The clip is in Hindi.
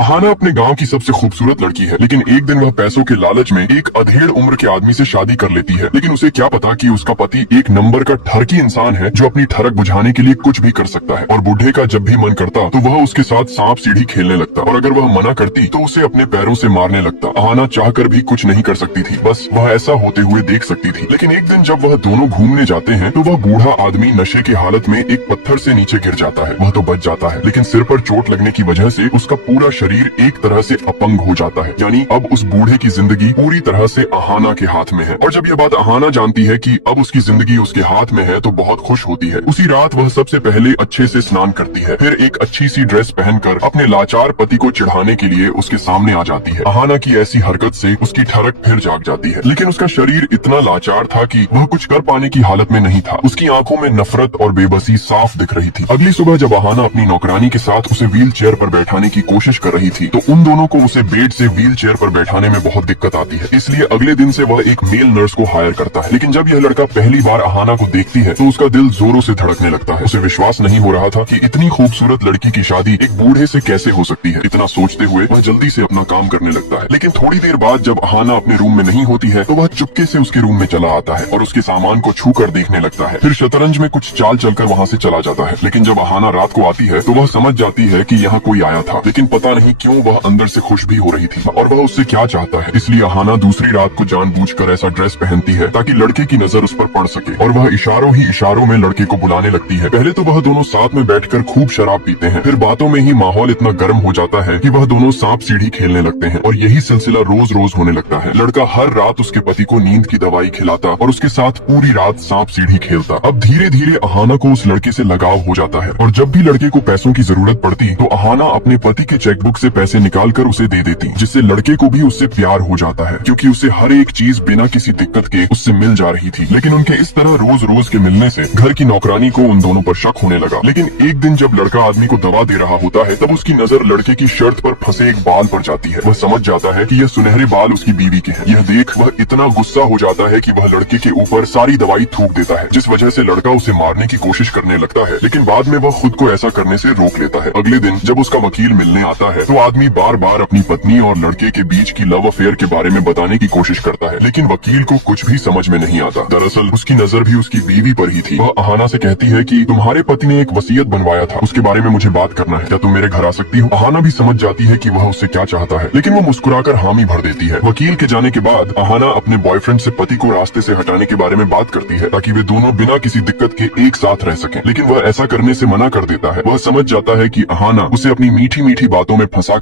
अहाना अपने गांव की सबसे खूबसूरत लड़की है, लेकिन एक दिन वह पैसों के लालच में एक अधेड़ उम्र के आदमी से शादी कर लेती है। लेकिन उसे क्या पता कि उसका पति एक नंबर का ठरकी इंसान है जो अपनी ठरक बुझाने के लिए कुछ भी कर सकता है। और बूढ़े का जब भी मन करता तो वह उसके साथ सांप सीढ़ी खेलने लगता, और अगर वह मना करती तो उसे अपने पैरों से मारने लगता। अहाना चाहकर भी कुछ नहीं कर सकती थी, बस वह ऐसा होते हुए देख सकती थी। लेकिन एक दिन जब वह दोनों घूमने जाते हैं तो वह बूढ़ा आदमी नशे की हालत में एक पत्थर से नीचे गिर जाता है। वह तो बच जाता है, लेकिन सिर पर चोट लगने की वजह से उसका पूरा शरीर एक तरह से अपंग हो जाता है। यानी अब उस बूढ़े की जिंदगी पूरी तरह से अहाना के हाथ में है। और जब यह बात अहाना जानती है कि अब उसकी जिंदगी उसके हाथ में है तो बहुत खुश होती है। उसी रात वह सबसे पहले अच्छे से स्नान करती है, फिर एक अच्छी सी ड्रेस पहनकर अपने लाचार पति को चिढ़ाने के लिए उसके सामने आ जाती है। अहाना की ऐसी हरकत से उसकी ठरक फिर जाग जाती है, लेकिन उसका शरीर इतना लाचार था कि वह कुछ कर पाने की हालत में नहीं था। उसकी आंखों में नफरत और बेबसी साफ दिख रही थी। अगली सुबह जब अहाना अपनी नौकरानी के साथ उसे व्हील चेयर पर बैठाने की कोशिश कर रही थी तो उन दोनों को उसे बेड से व्हील चेयर पर बैठाने में बहुत दिक्कत आती है। इसलिए अगले दिन से वह एक मेल नर्स को हायर करता है। लेकिन जब यह लड़का पहली बार अहाना को देखती है तो उसका दिल जोरों से धड़कने लगता है। उसे विश्वास नहीं हो रहा था कि इतनी खूबसूरत लड़की की शादी एक बूढ़े से कैसे हो सकती है। इतना सोचते हुए वह जल्दी से अपना काम करने लगता है। लेकिन थोड़ी देर बाद जब अहाना अपने रूम में नहीं होती है तो वह चुपके से उसके रूम में चला आता है और उसके सामान को छू कर देखने लगता है। फिर शतरंज में कुछ चाल चलकर वहाँ से चला जाता है। लेकिन जब अहाना रात को आती है तो वह समझ जाती है कि यहाँ कोई आया था, लेकिन पता नहीं क्यों वह अंदर से खुश भी हो रही थी और वह उससे क्या चाहता है। इसलिए अहाना दूसरी रात को जानबूझकर ऐसा ड्रेस पहनती है ताकि लड़के की नजर उस पर पड़ सके, और वह इशारों ही इशारों में लड़के को बुलाने लगती है। पहले तो वह दोनों साथ में बैठकर खूब शराब पीते हैं, फिर बातों में ही माहौल इतना गर्म हो जाता है कि वह दोनों सांप सीढ़ी खेलने लगते हैं, और यही सिलसिला रोज रोज होने लगता है। लड़का हर रात उसके पति को नींद की दवाई खिलाता और उसके साथ पूरी रात सांप सीढ़ी खेलता। अब धीरे धीरे अहाना को उस लड़के से लगाव हो जाता है, और जब भी लड़के को पैसों की जरूरत पड़ती तो अहाना अपने पति के चेकबुक से पैसे निकाल कर उसे दे देती, जिससे लड़के को भी उससे प्यार हो जाता है, क्योंकि उसे हर एक चीज बिना किसी दिक्कत के उससे मिल जा रही थी। लेकिन उनके इस तरह रोज रोज के मिलने से घर की नौकरानी को उन दोनों पर शक होने लगा। लेकिन एक दिन जब लड़का आदमी को दवा दे रहा होता है तब उसकी नजर लड़के की शर्ट पर फंसे एक बाल पर जाती है। वह समझ जाता है कि यह सुनहरे बाल उसकी बीवी के हैं। यह देख वह इतना गुस्सा हो जाता है कि वह लड़के के ऊपर सारी दवाई थूक देता है, जिस वजह से लड़का उसे मारने की कोशिश करने लगता है। लेकिन बाद में वह खुद को ऐसा करने से रोक लेता है। अगले दिन जब उसका वकील मिलने आता है तो आदमी बार बार अपनी पत्नी और लड़के के बीच की लव अफेयर के बारे में बताने की कोशिश करता है, लेकिन वकील को कुछ भी समझ में नहीं आता। दरअसल उसकी नजर भी उसकी बीवी पर ही थी। वह अहाना से कहती है कि तुम्हारे पति ने एक वसीयत बनवाया था, उसके बारे में मुझे बात करना है, क्या तुम मेरे घर आ सकती हो? अहाना भी समझ जाती है कि वह उससे क्या चाहता है, लेकिन वो मुस्कुराकर हामी भर देती है। वकील के जाने के बाद अहाना अपने बॉयफ्रेंड से पति को रास्ते से हटाने के बारे में बात करती है ताकि वे दोनों बिना किसी दिक्कत के एक साथ रह सकें, लेकिन वह ऐसा करने से मना कर देता है। वह समझ जाता है कि अहाना उसे अपनी मीठी मीठी बातों में फंसा